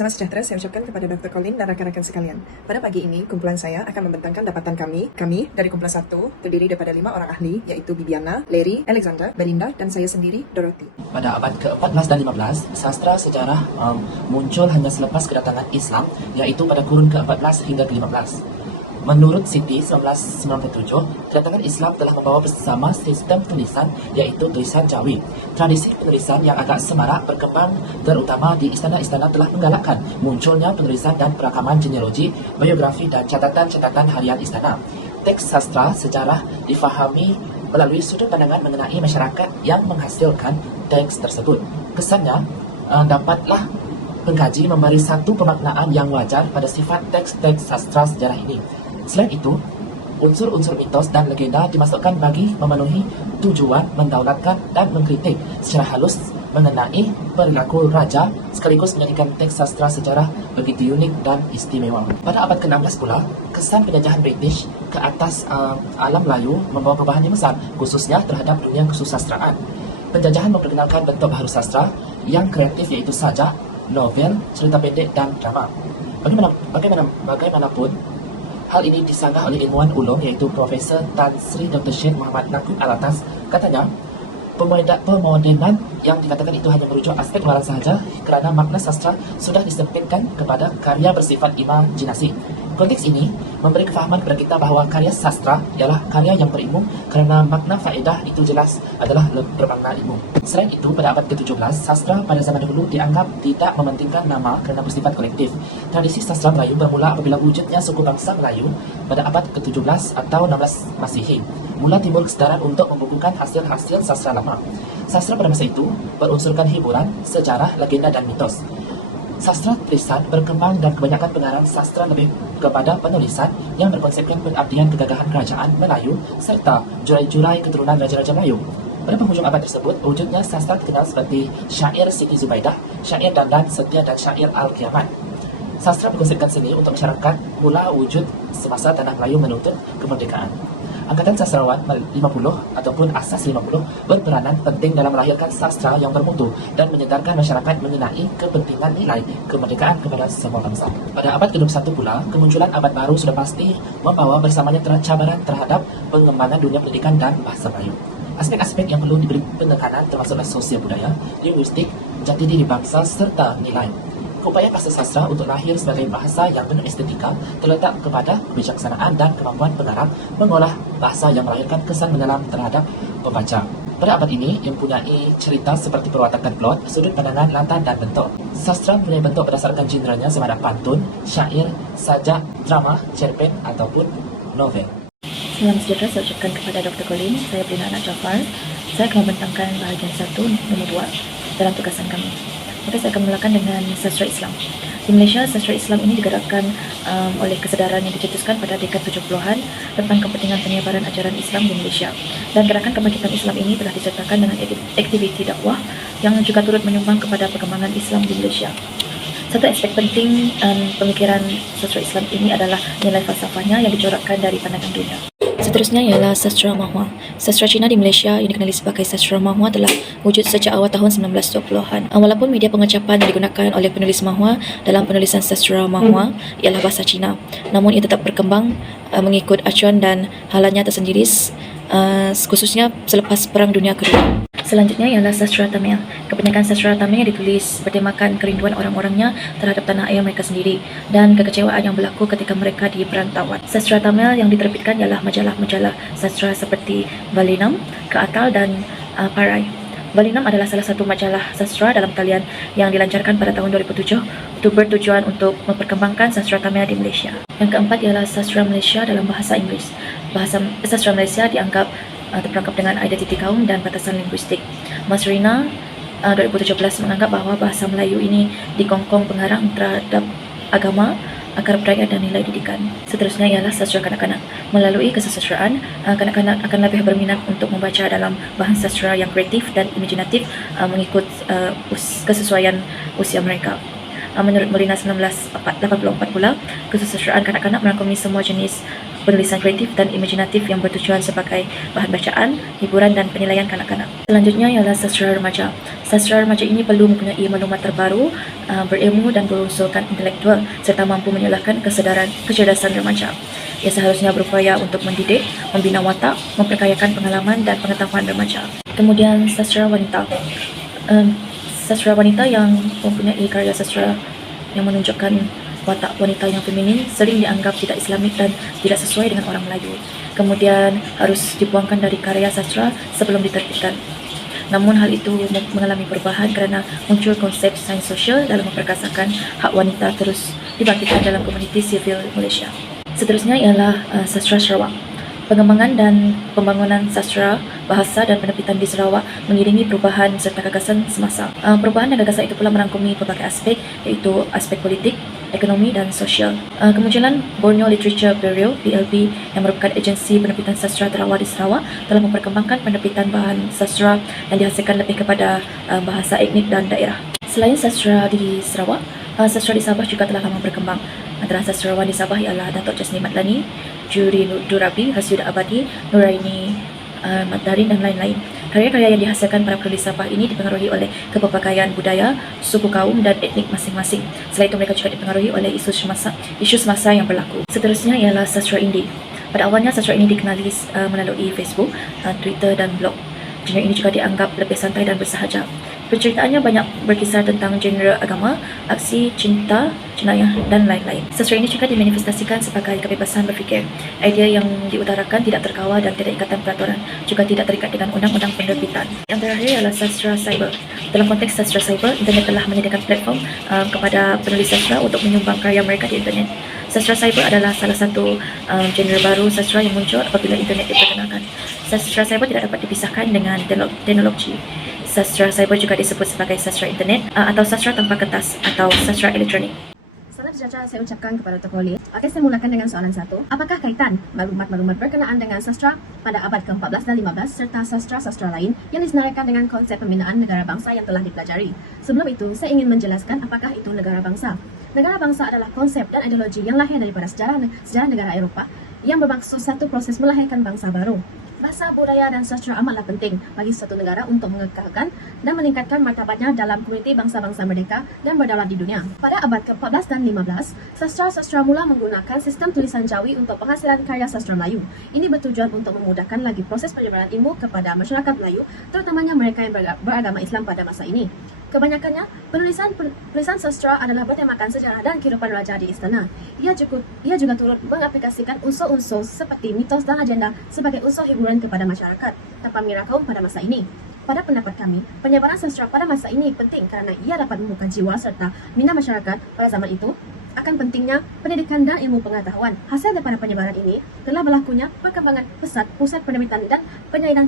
Salam sejahtera saya ucapkan kepada Dr. Colin dan rakan-rakan sekalian. Pada pagi ini, kumpulan saya akan membentangkan dapatan kami. Kami dari kumpulan 1 terdiri daripada 5 orang ahli, yaitu Bibiana, Larry, Alexander, Belinda, dan saya sendiri, Dorothy. Pada abad ke-14 dan 15, sastra sejarah muncul hanya selepas kedatangan Islam, iaitu pada kurun ke-14 hingga ke-15. Menurut Siti 1997, kedatangan Islam telah membawa bersama sistem tulisan, iaitu tulisan Jawi. Tradisi penulisan yang agak semarak berkembang, terutama di istana-istana, telah menggalakkan munculnya penulisan dan perakaman genealogi, biografi dan catatan-catatan harian istana. Teks sastra sejarah difahami melalui sudut pandangan mengenai masyarakat yang menghasilkan teks tersebut. Kesannya, dapatlah pengkaji memberi satu pemaknaan yang wajar pada sifat teks-teks sastra sejarah ini. Selain itu, unsur-unsur mitos dan legenda dimasukkan bagi memenuhi tujuan mendaulatkan dan mengkritik secara halus mengenai perilaku raja, sekaligus menjadikan teks sastra sejarah begitu unik dan istimewa. Pada abad ke-16 pula, kesan penjajahan British ke atas alam Melayu membawa perubahan yang besar, khususnya terhadap dunia kesusastraan. Penjajahan memperkenalkan bentuk baru sastra yang kreatif, yaitu sajak, novel, cerita pendek, dan drama. Bagaimanapun, hal ini disanggah oleh ilmuwan ulung, yaitu Profesor Tan Sri Dr. Syed Muhammad Naqib Alatas. Katanya, pemodenan yang dikatakan itu hanya merujuk aspek luaran sahaja kerana makna sastra sudah disempitkan kepada karya bersifat imajinasi. Konteks ini memberi kefahaman kepada kita bahawa karya sastra ialah karya yang berilmu kerana makna faedah itu jelas adalah bermakna ilmu. Selain itu, pada abad ke-17, sastra pada zaman dahulu dianggap tidak mementingkan nama kerana bersifat kolektif. Tradisi sastra Melayu bermula apabila wujudnya suku bangsa Melayu pada abad ke-17 atau 16 Masihi. Mula timbul kesedaran untuk membukukan hasil-hasil sastra lama. Sastra pada masa itu berunsurkan hiburan, sejarah, legenda dan mitos. Sastra tulisan berkembang dan kebanyakan pengarang sastra lebih kepada penulisan yang berkonsepkan pengabdian kegagahan kerajaan Melayu serta jurai-jurai keturunan raja-raja Melayu. Pada penghujung abad tersebut, wujudnya sastra dikenal seperti syair Siti Zubaidah, syair Dandan Setia dan syair Al-Qiyamat. Sastra berkonsepkan seni untuk masyarakat mula wujud semasa tanah Melayu menuntut kemerdekaan. Angkatan sastrawan 50 ataupun asas 50 berperanan penting dalam melahirkan sastra yang bermutu dan menyedarkan masyarakat mengenai kepentingan nilai kemerdekaan kepada semua bangsa. Pada abad ke-21 pula, kemunculan abad baru sudah pasti membawa bersamanya cabaran terhadap pengembangan dunia pendidikan dan bahasa Melayu. Aspek-aspek yang perlu diberi penekanan termasuklah sosial budaya, linguistik, jati diri bangsa serta nilai. Upaya bahasa sastra untuk lahir sebagai bahasa yang penuh estetika terletak kepada kebijaksanaan dan kemampuan pengarang mengolah bahasa yang melahirkan kesan mendalam terhadap pembaca. Pada abad ini, mempunyai cerita seperti perwatakan plot, sudut pandangan, latar dan bentuk. Sastra mempunyai bentuk berdasarkan genrenya sama ada pantun, syair, sajak, drama, cerpen ataupun novel. Salam sejahtera saya ucapkan kepada Dr. Colin. Saya Belinda Anak Jafar. Saya akan membentangkan bahagian 1 nombor 2 dalam tugasan kami. Maka saya akan memulakan dengan sastra Islam. Di Malaysia, sastra Islam ini digerakkan oleh kesedaran yang dicetuskan pada dekad 70-an tentang kepentingan penyebaran ajaran Islam di Malaysia. Dan gerakan kebangkitan Islam ini telah disertakan dengan aktiviti dakwah yang juga turut menyumbang kepada perkembangan Islam di Malaysia. Satu aspek penting pemikiran sastra Islam ini adalah nilai falsafahnya yang dicorakkan dari pandangan dunia. Seterusnya ialah sastra Mahua. Sastra Cina di Malaysia yang dikenali sebagai sastra Mahua telah wujud sejak awal tahun 1920-an. Walaupun media pengecapan yang digunakan oleh penulis Mahua dalam penulisan sastra Mahua ialah bahasa Cina, namun ia tetap berkembang mengikut acuan dan halannya tersendiri, khususnya selepas Perang Dunia Kedua. Selanjutnya ialah sastra Tamil. Kebanyakan sastra Tamil ditulis bertemakan kerinduan orang-orangnya terhadap tanah air mereka sendiri dan kekecewaan yang berlaku ketika mereka di perantauan. Sastra Tamil yang diterbitkan ialah majalah-majalah sastra seperti Valinam, Keatal dan Parai. Valinam adalah salah satu majalah sastra dalam talian yang dilancarkan pada tahun 2007 untuk bertujuan untuk memperkembangkan sastra Tamil di Malaysia. Yang keempat ialah sastra Malaysia dalam bahasa Inggeris. Sastra Malaysia dianggap terperangkap dengan identiti kaum dan batasan linguistik. Masrina 2017 menganggap bahawa bahasa Melayu ini dikongkong pengarang terhadap agama, akar budaya dan nilai didikan. Seterusnya ialah sastra kanak-kanak. Melalui kesusastraan, kanak-kanak akan lebih berminat untuk membaca dalam bahan sastra yang kreatif dan imajinatif mengikut kesesuaian usia mereka. Menurut Molina 1984 pula, kesusastraan kanak-kanak merangkumi semua jenis penulisan kreatif dan imajinatif yang bertujuan sebagai bahan bacaan, hiburan dan penilaian kanak-kanak. Selanjutnya ialah sastra remaja. Sastra remaja ini perlu mempunyai maklumat terbaru, berilmu dan berunsurkan intelektual serta mampu menyalahkan kecerdasan remaja. Ia seharusnya berupaya untuk mendidik, membina watak, memperkayakan pengalaman dan pengetahuan remaja. Kemudian sastra wanita. Sastra wanita yang mempunyai karya sastra yang menunjukkan watak wanita yang feminin sering dianggap tidak islamik dan tidak sesuai dengan orang Melayu. Kemudian harus dibuangkan dari karya sastra sebelum diterbitkan. Namun hal itu mengalami perubahan kerana muncul konsep sains sosial dalam memperkasakan hak wanita terus dibangkitkan dalam komuniti sivil Malaysia. Seterusnya ialah sastra Sarawak. Pengembangan dan pembangunan sastra, bahasa dan penerbitan di Sarawak mengiringi perubahan serta gagasan semasa. Perubahan dan gagasan itu pula merangkumi pelbagai aspek, iaitu aspek politik, ekonomi dan sosial. Kemunculan Borneo Literature Bureau (BLB) yang merupakan agensi penerbitan sastra terawal di Sarawak telah memperkembangkan penerbitan bahan sastra yang dihasilkan lebih kepada bahasa etnik dan daerah. Selain sastra di Sarawak, sastra di Sabah juga telah lama berkembang. Antara sastrawan di Sabah ialah Datuk Jasni Madlani, Juri Durabi, Hasyuda Abadi, Nuraini Maddarin dan lain-lain. Karya-karya yang dihasilkan para penulis Sabah ini dipengaruhi oleh kepelbagaian budaya, suku kaum dan etnik masing-masing. Selain itu mereka juga dipengaruhi oleh isu semasa yang berlaku. Seterusnya ialah sastra indie. Pada awalnya sastra ini dikenali melalui Facebook, Twitter dan blog. Genre ini juga dianggap lebih santai dan bersahaja. Penceritaannya banyak berkisar tentang genre agama, aksi, cinta, jenayah dan lain-lain. Sastra ini juga dimanifestasikan sebagai kebebasan berfikir. Idea yang diutarakan tidak terkawal dan tidak ikatan peraturan, juga tidak terikat dengan undang-undang penerbitan. Yang terakhir ialah sastra cyber. Dalam konteks sastra cyber, internet telah menyediakan platform kepada penulis sastra untuk menyumbang karya mereka di internet. Sastra cyber adalah salah satu genre baru sastra yang muncul apabila internet diperkenalkan. Sastra cyber tidak dapat dipisahkan dengan teknologi. Sastra cyber juga disebut sebagai sastra internet atau sastra tanpa kertas atau sastra elektronik. Salam sejahtera saya ucapkan kepada Dr. Colin. Saya mulakan dengan soalan 1. Apakah kaitan maklumat-maklumat berkenaan dengan sastra pada abad ke-14 dan 15 serta sastra-sastra lain yang disenaraikan dengan konsep pembinaan negara bangsa yang telah dipelajari? Sebelum itu, saya ingin menjelaskan apakah itu negara bangsa. Negara bangsa adalah konsep dan ideologi yang lahir daripada sejarah negara Eropah yang bermaksud satu proses melahirkan bangsa baru. Bahasa, budaya dan sastra amatlah penting bagi suatu negara untuk mengekalkan dan meningkatkan martabatnya dalam komuniti bangsa-bangsa merdeka dan berdaulat di dunia. Pada abad ke-14 dan 15, sastra-sastra mula menggunakan sistem tulisan Jawi untuk penghasilan karya sastra Melayu. Ini bertujuan untuk memudahkan lagi proses penyebaran ilmu kepada masyarakat Melayu, terutamanya mereka yang beragama Islam pada masa ini. Kebanyakannya, penulisan sastra adalah bertemakan sejarah dan kehidupan raja di istana. Ia juga turut mengaplikasikan unsur-unsur seperti mitos dan agenda sebagai unsur hiburan kepada masyarakat tanpa mengira kaum pada masa ini. Pada pendapat kami, penyebaran sastra pada masa ini penting kerana ia dapat membuka jiwa serta minat masyarakat pada zaman itu akan pentingnya pendidikan dan ilmu pengetahuan. Hasil daripada penyebaran ini telah berlakunya perkembangan pesat pusat penerbitan dan penyairan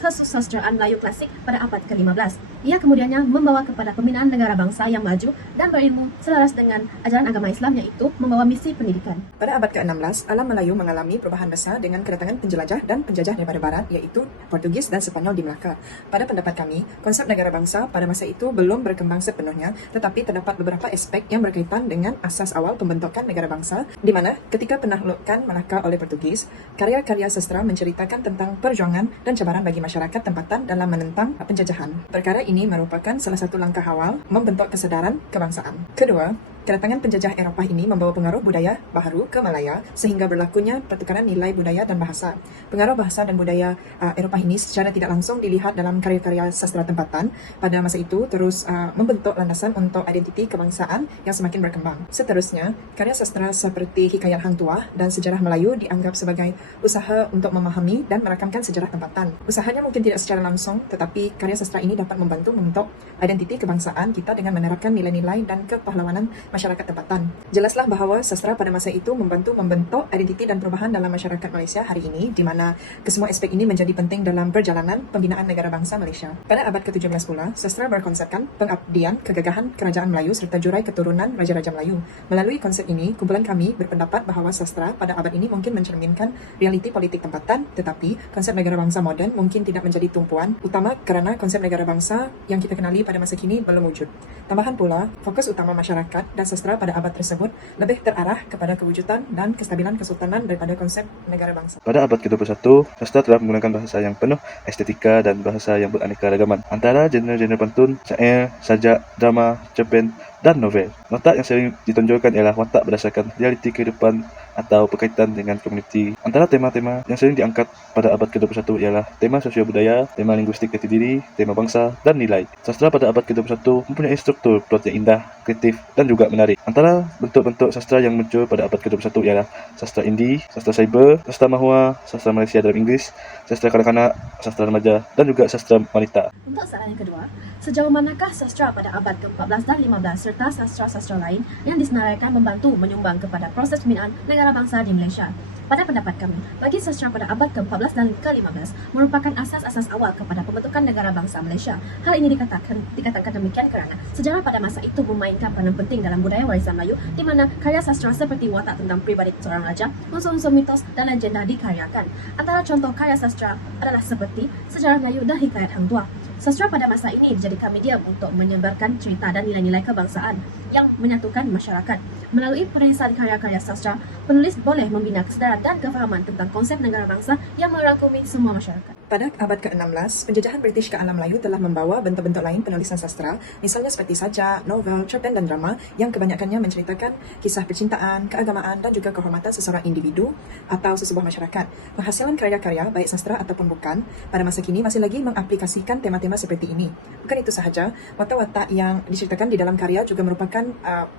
kesusastraan Melayu klasik pada abad ke-15. Ia kemudiannya membawa kepada pembinaan negara bangsa yang maju dan berilmu selaras dengan ajaran agama Islam, iaitu membawa misi pendidikan. Pada abad ke-16, alam Melayu mengalami perubahan besar dengan kedatangan penjelajah dan penjajah daripada barat, iaitu Portugis dan Sepanyol di Melaka. Pada pendapat kami, konsep negara bangsa pada masa itu belum berkembang sepenuhnya, tetapi terdapat beberapa aspek yang berkaitan dengan asas awal pembentukan negara bangsa, di mana ketika penaklukan Melaka oleh Portugis, karya-karya sastra menceritakan tentang perjuangan dan cabaran bagi masyarakat tempatan dalam menentang penjajahan. Perkara ini merupakan salah satu langkah awal membentuk kesadaran kebangsaan. Kedua, kedatangan penjajah Eropah ini membawa pengaruh budaya baharu ke Malaya sehingga berlakunya pertukaran nilai budaya dan bahasa. Pengaruh bahasa dan budaya Eropah ini secara tidak langsung dilihat dalam karya-karya sastra tempatan pada masa itu terus membentuk landasan untuk identiti kebangsaan yang semakin berkembang. Seterusnya, karya sastra seperti Hikayat Hang Tuah dan Sejarah Melayu dianggap sebagai usaha untuk memahami dan merakamkan sejarah tempatan. Usahanya mungkin tidak secara langsung, tetapi karya sastra ini dapat membantu membentuk identiti kebangsaan kita dengan menerapkan nilai-nilai dan kepahlawanan masyarakat tempatan. Jelaslah bahawa sastra pada masa itu membantu membentuk identiti dan perubahan dalam masyarakat Malaysia hari ini, di mana kesemua aspek ini menjadi penting dalam perjalanan pembinaan negara bangsa Malaysia. Pada abad ke-17 pula, sastra berkonsepkan pengabdian, kegagahan kerajaan Melayu serta jurai keturunan Raja-Raja Melayu. Melalui konsep ini, kumpulan kami berpendapat bahawa sastra pada abad ini mungkin mencerminkan realiti politik tempatan, tetapi konsep negara bangsa moden mungkin tidak menjadi tumpuan utama kerana konsep negara bangsa yang kita kenali pada masa kini belum wujud. Tambahan pula, fokus utama masyarakat dan sastra pada abad tersebut lebih terarah kepada kewujudan dan kestabilan kesultanan daripada konsep negara bangsa. Pada abad ke-21, sastra telah menggunakan bahasa yang penuh estetika dan bahasa yang beraneka-ragaman. Antara genre-genre pantun, syair, sajak, drama, cerpen, dan novel. Watak yang sering ditonjolkan ialah watak berdasarkan realiti kehidupan atau berkaitan dengan komuniti. Antara tema-tema yang sering diangkat pada abad ke-21 ialah tema sosial budaya, tema linguistik jati diri, tema bangsa, dan nilai. Sastra pada abad ke-21 mempunyai struktur plot yang indah, kreatif, dan juga menarik. Antara bentuk-bentuk sastra yang muncul pada abad ke-21 ialah sastra indie, sastra cyber, sastra mahua, sastra Malaysia dalam Inggeris, sastra kanak-kanak, sastra remaja, dan juga sastra wanita. Untuk soalan yang kedua, sejauh manakah sastra pada abad ke-14 dan 15 serta sastra-sastra lain yang disenaraikan membantu menyumbang kepada proses pembinaan negara bangsa di Malaysia? Pada pendapat kami, bagi sastra pada abad ke-14 dan ke-15 merupakan asas-asas awal kepada pembentukan negara bangsa Malaysia. Hal ini dikatakan demikian kerana sejarah pada masa itu memainkan peranan penting dalam budaya warisan Melayu, di mana karya sastra seperti watak tentang pribadi seorang raja, unsur-unsur mitos dan legenda dikaryakan. Antara contoh karya sastra adalah seperti Sejarah Melayu dan Hikayat Hang Tuah. Sastra pada masa ini dijadikan medium untuk menyebarkan cerita dan nilai-nilai kebangsaan yang menyatukan masyarakat. Melalui penulisan karya-karya sastra, penulis boleh membina kesedaran dan kefahaman tentang konsep negara bangsa yang merangkumi semua masyarakat. Pada abad ke-16, penjajahan British ke alam Melayu telah membawa bentuk-bentuk lain penulisan sastra, misalnya seperti sajak, novel, cerpen dan drama yang kebanyakannya menceritakan kisah percintaan, keagamaan dan juga kehormatan seseorang individu atau sesebuah masyarakat. Penghasilan karya-karya, baik sastra ataupun bukan, pada masa kini masih lagi mengaplikasikan tema-tema seperti ini. Bukan itu sahaja, watak-watak yang diceritakan di dalam karya juga merupakan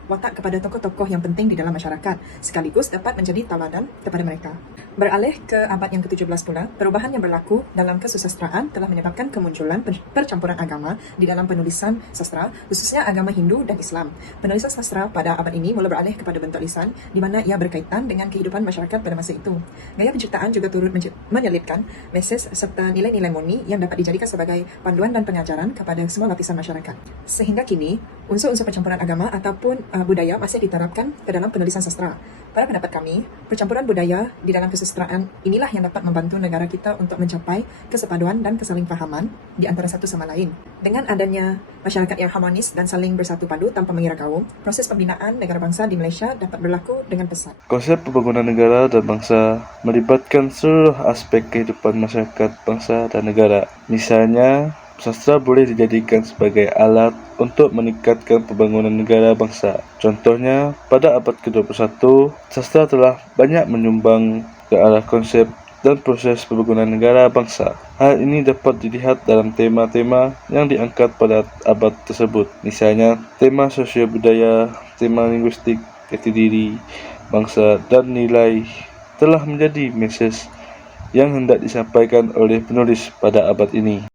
watak kepada tokoh-tokoh yang penting di dalam masyarakat, sekaligus dapat menjadi tauladan kepada mereka. Beralih ke abad yang ke-17 pula, perubahan yang berlaku dalam kesusastraan telah menyebabkan kemunculan percampuran agama di dalam penulisan sastra, khususnya agama Hindu dan Islam. Penulisan sastra pada abad ini mula beralih kepada bentuk lisan, di mana ia berkaitan dengan kehidupan masyarakat pada masa itu. Gaya penciptaan juga turut menyelipkan mesej serta nilai-nilai murni yang dapat dijadikan sebagai panduan dan pengajaran kepada semua lapisan masyarakat. Sehingga kini, unsur-unsur percampuran agama ataupun budaya masih diterapkan ke dalam penulisan sastra. Pada pendapat kami, percampuran budaya di dalam kesusastraan inilah yang dapat membantu negara kita untuk mencapai kesepaduan dan kesalingfahaman di antara satu sama lain. Dengan adanya masyarakat yang harmonis dan saling bersatu padu tanpa mengira kaum, proses pembinaan negara bangsa di Malaysia dapat berlaku dengan pesat. Konsep pembangunan negara dan bangsa melibatkan seluruh aspek kehidupan masyarakat, bangsa dan negara. Misalnya, sastra boleh dijadikan sebagai alat untuk meningkatkan pembangunan negara bangsa. Contohnya, pada abad ke-21, sastra telah banyak menyumbang ke arah konsep dan proses pembangunan negara bangsa. Hal ini dapat dilihat dalam tema-tema yang diangkat pada abad tersebut. Misalnya, tema sosial budaya, tema linguistik, jati diri, bangsa, dan nilai telah menjadi mesej yang hendak disampaikan oleh penulis pada abad ini.